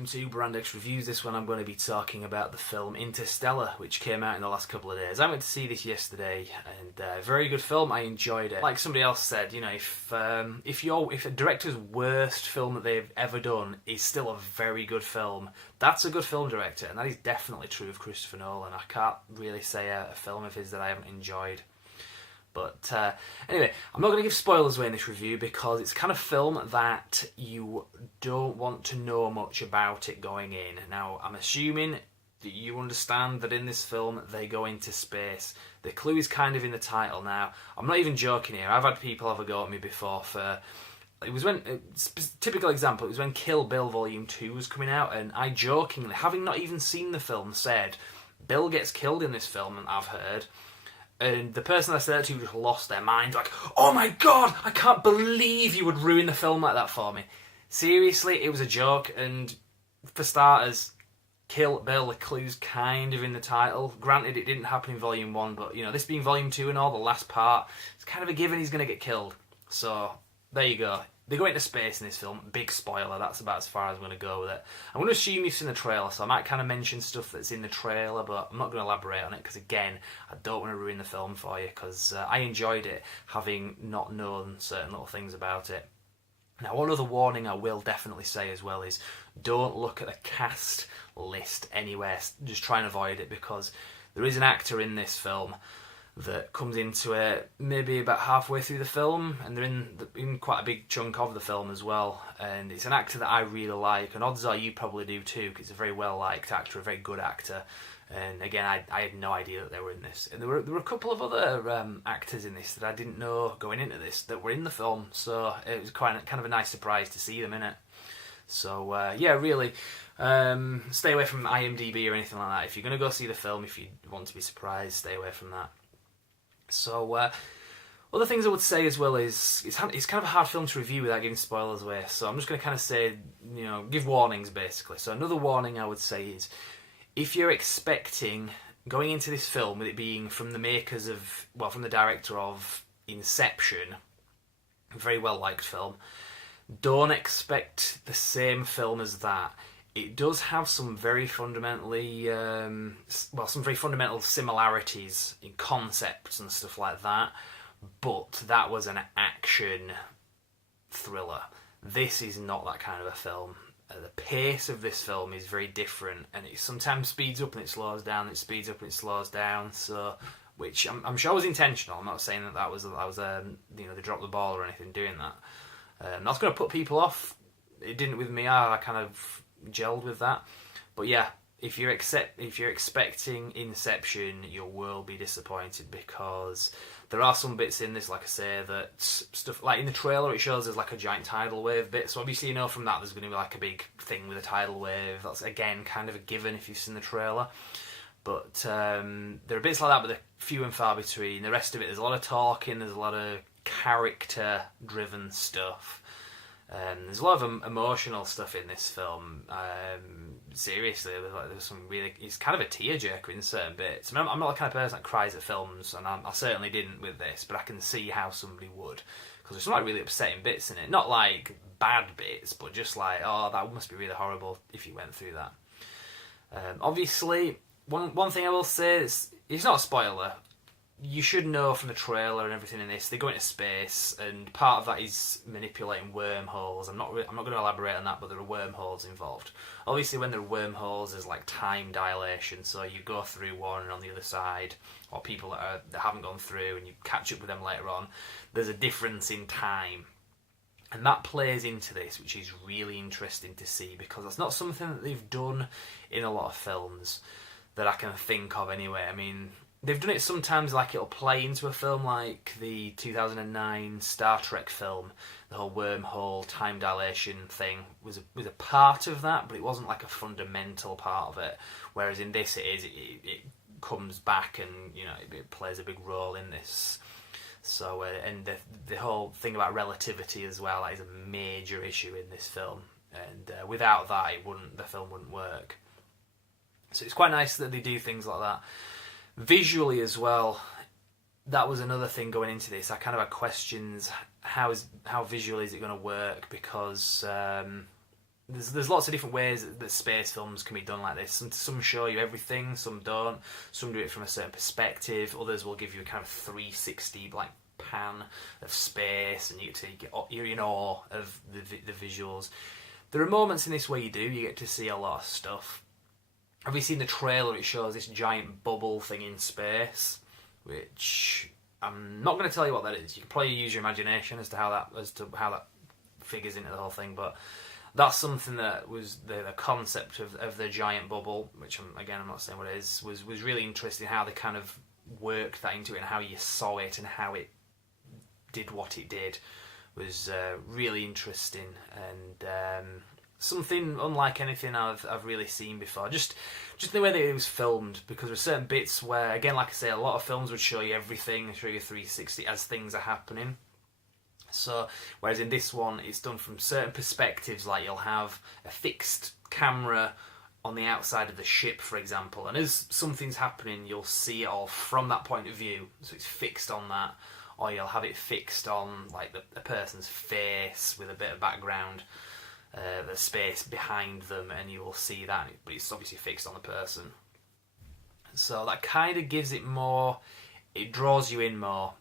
welcome to Brandex Reviews. This one I'm going to be talking about the film Interstellar, which came out in the last couple of days. I went to see this yesterday, and very good film. I enjoyed it. Like somebody else said, you know, if a director's worst film that they've ever done is still a very good film, that's a good film director, and that is definitely true of Christopher Nolan. I can't really say a film of his that I haven't enjoyed. But anyway, I'm not going to give spoilers away in this review because it's the kind of film that you don't want to know much about it going in. Now, I'm assuming that you understand that in this film they go into space. The clue is kind of in the title now. I'm not even joking here. I've had people have a go at me before for... It was when, typical example, it was when Kill Bill Volume 2 was coming out, and I jokingly, having not even seen the film, said, Bill gets killed in this film, and I've heard... And the person I said it to just lost their mind, like, oh my god, I can't believe you would ruin the film like that for me. Seriously, it was a joke, and for starters, Kill Bill, the clue's kind of in the title. Granted, it didn't happen in Volume 1, but, you know, this being Volume 2 and all, the last part, it's kind of a given he's going to get killed. So, there you go. They go into space in this film. Big spoiler, that's about as far as I'm going to go with it. I'm going to assume you've seen the trailer, so I might kind of mention stuff that's in the trailer, but I'm not going to elaborate on it, because again, I don't want to ruin the film for you, because I enjoyed it, having not known certain little things about it. Now, one other warning I will definitely say as well is, don't look at the cast list anywhere. Just try and avoid it, because there is an actor in this film that comes into it maybe about halfway through the film, and they're in quite a big chunk of the film as well, and it's an actor that I really like, and odds are you probably do too, because it's a very well liked actor, a very good actor. And again, I had no idea that they were in this, and there were a couple of other actors in this that I didn't know going into this that were in the film, so it was kind of a nice surprise to see them in it. So yeah, really, stay away from IMDb or anything like that. If you're going to go see the film, if you want to be surprised, stay away from that. So, other things I would say as well is, it's kind of a hard film to review without giving spoilers away, so I'm just going to kind of say, you know, give warnings basically. So another warning I would say is, if you're expecting, going into this film with it being from the makers of, well, from the director of Inception, a very well liked film, don't expect the same film as that. It does have some very fundamentally, some very fundamental similarities in concepts and stuff like that, but that was an action thriller. This is not that kind of a film. The pace of this film is very different, and it sometimes speeds up and it slows down, it speeds up and it slows down, so, which I'm sure was intentional. I'm not saying that was you know, they dropped the ball or anything doing that. That's going to put people off. It didn't with me. I kind of gelled with that, but yeah, if you're expecting Inception, you will be disappointed, because there are some bits in this, like I say, that stuff like in the trailer it shows there's like a giant tidal wave bit, so obviously you know from that there's going to be like a big thing with a tidal wave. That's again kind of a given if you've seen the trailer, but there are bits like that, but they're few and far between. The rest of it, there's a lot of talking, there's a lot of character driven stuff. There's a lot of emotional stuff in this film. Seriously, there's some really... It's kind of a tearjerker in certain bits. I mean, I'm not the kind of person that cries at films, and I certainly didn't with this, but I can see how somebody would. Because there's some like really upsetting bits in it. Not like bad bits, but just like, oh, that must be really horrible if you went through that. Obviously, one thing I will say is, it's not a spoiler. You should know from the trailer and everything in this, they go into space, and part of that is manipulating wormholes. I'm not going to elaborate on that, but there are wormholes involved. Obviously, when there are wormholes, there's like time dilation, so you go through one and on the other side, or people that haven't gone through, and you catch up with them later on. There's a difference in time, and that plays into this, which is really interesting to see, because that's not something that they've done in a lot of films that I can think of anyway. I mean, they've done it sometimes, like it'll play into a film like the 2009 Star Trek film. The whole wormhole, time dilation thing was a part of that, but it wasn't like a fundamental part of it. Whereas in this, it comes back, and you know it plays a big role in this. So and the whole thing about relativity as well, that is a major issue in this film, and without that, the film wouldn't work. So it's quite nice that they do things like that. Visually as well, that was another thing going into this. I kind of had questions, how visually is it going to work, because there's lots of different ways that space films can be done like this. Some show you everything, some don't. Some do it from a certain perspective. Others will give you a kind of 360 like pan of space, and you're in awe of the visuals. There are moments in this where you get to see a lot of stuff. Have you seen the trailer? It shows this giant bubble thing in space, which I'm not going to tell you what that is. You can probably use your imagination as to how that figures into the whole thing, but that's something that was the concept of the giant bubble, which I'm not saying what it is, was really interesting, how they kind of worked that into it and how you saw it and how it did what it did was really interesting, and something unlike anything I've really seen before. Just the way that it was filmed, because there are certain bits where, again, like I say, a lot of films would show you everything, show you 360 as things are happening. So, whereas in this one, it's done from certain perspectives, like you'll have a fixed camera on the outside of the ship, for example, and as something's happening, you'll see it all from that point of view, so it's fixed on that, or you'll have it fixed on like a person's face with a bit of background, the space behind them, and you will see that, but it's obviously fixed on the person. So that kind of gives it more, it draws you in more.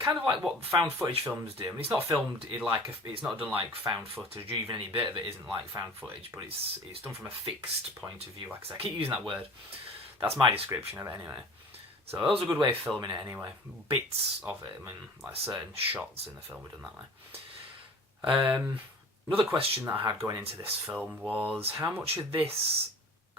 Kind of like what found footage films do. I mean, it's not filmed in it's not done like found footage, or even any bit of it isn't like found footage, but it's done from a fixed point of view. Like I said, I keep using that word. That's my description of it anyway. So that was a good way of filming it anyway. Bits of it, I mean, like certain shots in the film were done that way. Another question that I had going into this film was how much of this,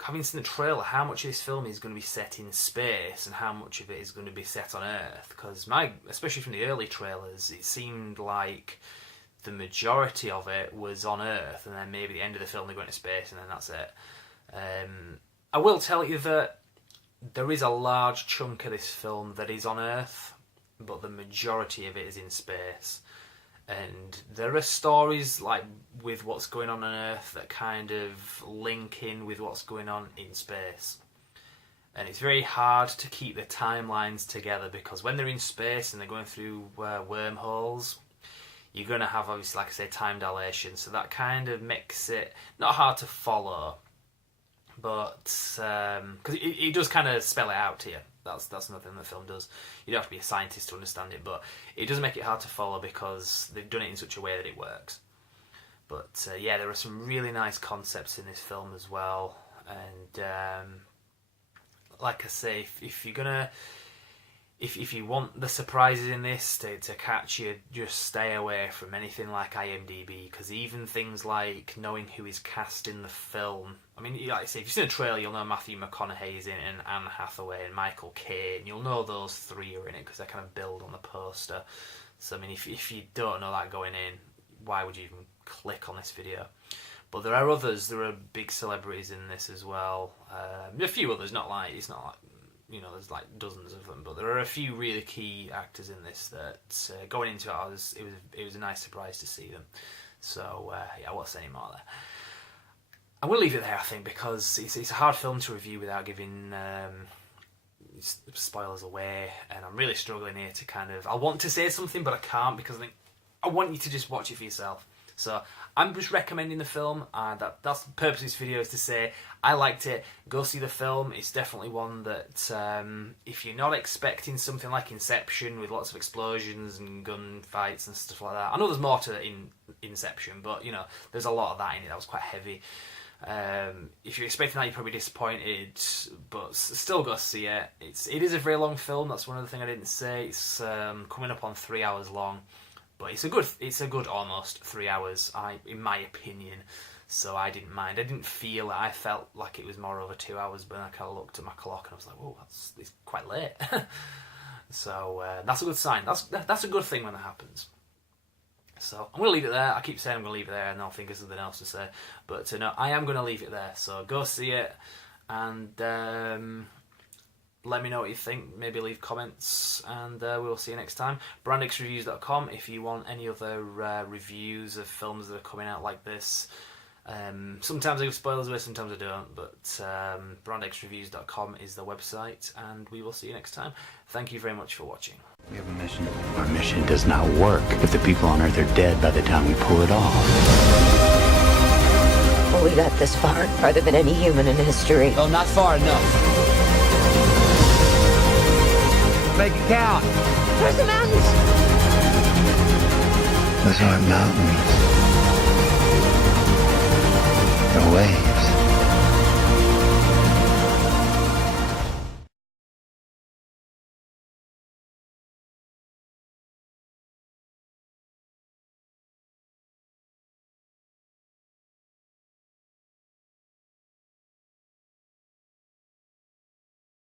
having seen the trailer, how much of this film is going to be set in space and how much of it is going to be set on Earth? Because especially from the early trailers, it seemed like the majority of it was on Earth, and then maybe at the end of the film they go into space, and then that's it. I will tell you that there is a large chunk of this film that is on Earth, but the majority of it is in space. And there are stories like with what's going on Earth that kind of link in with what's going on in space. And it's very hard to keep the timelines together, because when they're in space and they're going through wormholes, you're going to have, obviously, like I say, time dilation. So that kind of makes it not hard to follow, but because it does kind of spell it out to you. That's another thing the film does. You don't have to be a scientist to understand it, but it does make it hard to follow because they've done it in such a way that it works. But yeah, there are some really nice concepts in this film as well. And like I say, if you're gonna, if you want the surprises in this to catch you, just stay away from anything like IMDb, because even things like knowing who is cast in the film. I mean, like I say, if you've seen a trailer, you'll know Matthew McConaughey's in it, and Anne Hathaway and Michael Caine. You'll know those three are in it because they kind of build on the poster. So I mean, if you don't know that going in, why would you even click on this video? But there are others. There are big celebrities in this as well. A few others. It's not like you know, there's like dozens of them, but there are a few really key actors in this that going into it, it was a nice surprise to see them. So yeah, I won't say any more there. I'm going to leave it there, I think, because it's a hard film to review without giving spoilers away, and I'm really struggling here to kind of, I want to say something, but I can't, because I want you to just watch it for yourself. So I'm just recommending the film, and that's the purpose of this video, is to say I liked it. Go see the film. It's definitely one that if you're not expecting something like Inception with lots of explosions and gun fights and stuff like that, I know there's more to Inception, but you know, there's a lot of that in it that was quite heavy. If you're expecting that, you're probably disappointed, but still go see it. It is a very long film. That's one of the things I didn't say. It's coming up on 3 hours long. But it's a good almost 3 hours, in my opinion. So I didn't mind. I felt like it was more over 2 hours, but I kind of looked at my clock and I was like, "Whoa, it's quite late." So that's a good sign. That's a good thing when that happens. So I'm going to leave it there. I keep saying I'm going to leave it there, and I'll think of something else to say. But no, I am going to leave it there. So go see it, and let me know what you think. Maybe leave comments, and we'll see you next time. brandxreviews.com if you want any other reviews of films that are coming out like this. Sometimes I give spoilers away, sometimes I don't, but brandxreviews.com is the website, and we will see you next time. Thank you very much for watching. We have a mission. Our mission does not work if the people on Earth are dead by the time we pull it off. Well, we got this far, farther than any human in history. Well, not far enough. Make it count. Where's the mountains? Those aren't mountains. They're waves.